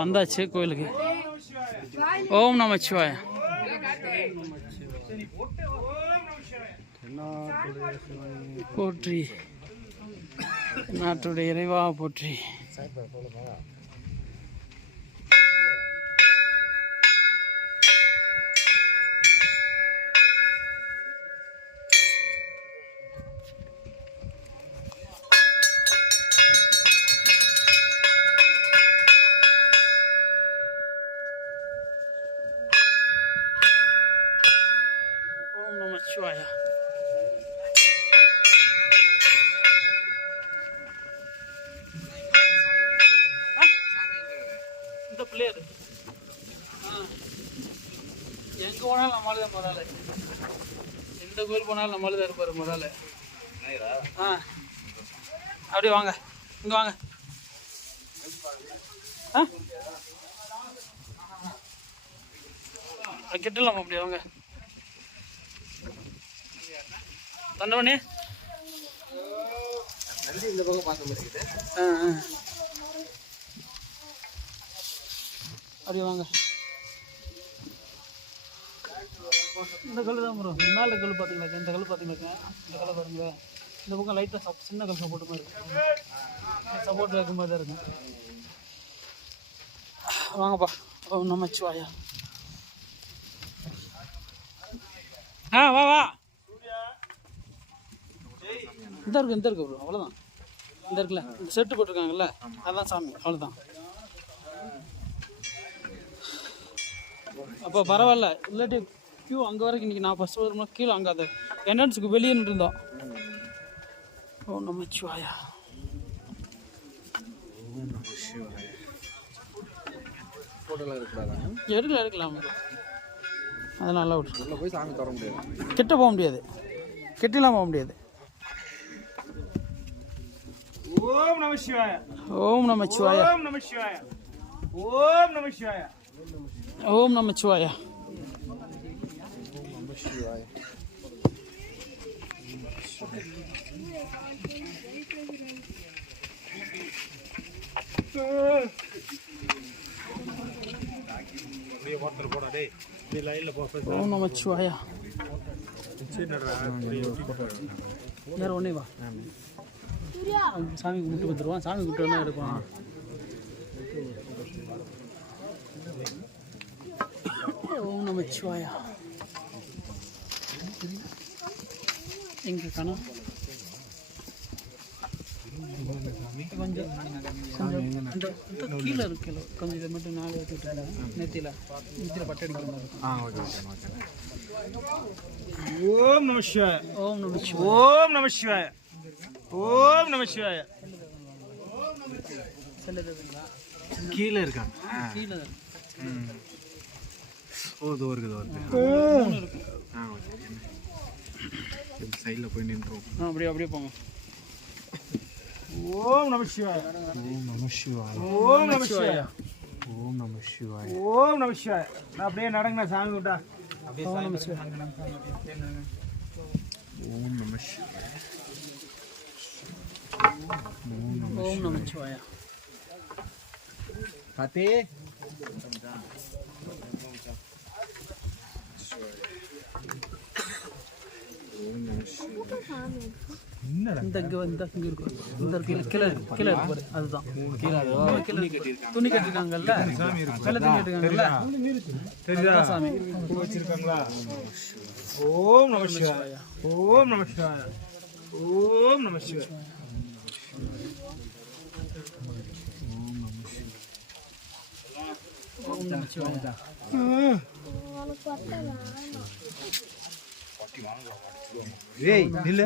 வந்தாச்சு கோயிலுக்கு. ஓம் நம சிவாய. போற்றி, நாட்டுடைய இறைவா போற்றி. ஓம் நம சிவாய. இந்த பிள்ளையார் எங்கே போனாலும் நம்மளால தான் முதல்ல. எந்த கோயில் போனாலும் நம்மளால தான் இருப்பார் முதல்ல. அப்படியே வாங்க, இங்கே வாங்க. கிட்டலாம் அப்படியே வாங்க. தண்டவனே இந்த பக்கம் பார்க்க முடியுது. அப்படியே வாங்க. இந்த கல் தான் வரும். மேலே கல் பார்த்தீங்களா? இந்த கல் பார்த்தீங்களா? இந்த கல் பாருங்களா? இந்த பக்கம் லைட்டாக சின்ன கல் சப்போர்ட் மாதிரி இருக்கும். சப்போர்ட் வைக்கும் மாதிரி தான் இருக்கும். வாங்கப்பா. ஓம் நமச்சிவாயா. வா வா. இந்த இருக்கு ப்ரோ, அவ்வளோதான். இந்த இருக்குல்ல, இந்த செட்டு போட்டிருக்காங்கல்ல, அதுதான் சாமி, அவ்வளோதான். அப்போ பரவாயில்ல. இல்லாட்டி கியூ அங்கே வரைக்கும் இன்றைக்கி நான் ஃபஸ்ட்டு வரும்போது கீழே அங்கே அது என்ட்ரன்ஸுக்கு வெளியே நின்றுருந்தோம். ஓம் நமச்சிவாயா. எடுக்கலாம் ப்ரோ, அதெல்லாம் நல்லா விட்டு போய் சாமி தர முடியாது. கிட்ட போக முடியாது, கிட்டலாம் போக முடியாது. ஓம் நம சிவாய. ஓம் நம சிவாய. ஓம் நம சிவாய. ஓம் நம சிவாய. ஓம் நம சிவாய. ஓம் நம சிவாய. ஓம் நம சிவாய. யார் ஒன்னே வா, சாமி கும்பிட்டு வந்துடுவான். சாமி கும்பிட்டு எடுப்பான். ஓம் நம சிவாயா. எங்க கணம் கொஞ்சம் கீழே இருக்கு. கொஞ்சம் இதை மட்டும் நாலு வச்சுட்டு நெத்தியில் பட்டை அடிக்கிற. ஓம் நம சிவாய. ஓம் நம சிவாய. ஓம் நம சிவாய. ஓம் நம சிவாய. கீழே இருக்காங்க. கீழே சைடில் போய் நின்றோம். அப்படியே போங்க. ஓம் நம சிவாய. ஓம் நம சிவாய. ஓம் நம சிவாய. ஓம் நம சிவாய. ஓம் நம சிவாய. அப்படியே நடங்கண்ணா சாமி விட்டா. ஓம் நம சிவாய. ஓம் நம சிவாய. ஓம் நம சிவாய. பாத்தே அதுதான் துணி கட்டிருக்காங்கல்ல, சாமி வச்சிருக்காங்களா. ஓம் நம சிவாய. ஓம் நம சிவாய. ஓம் நம சிவாய. ஓம் நம சிவாய. ஏய் நில்லு.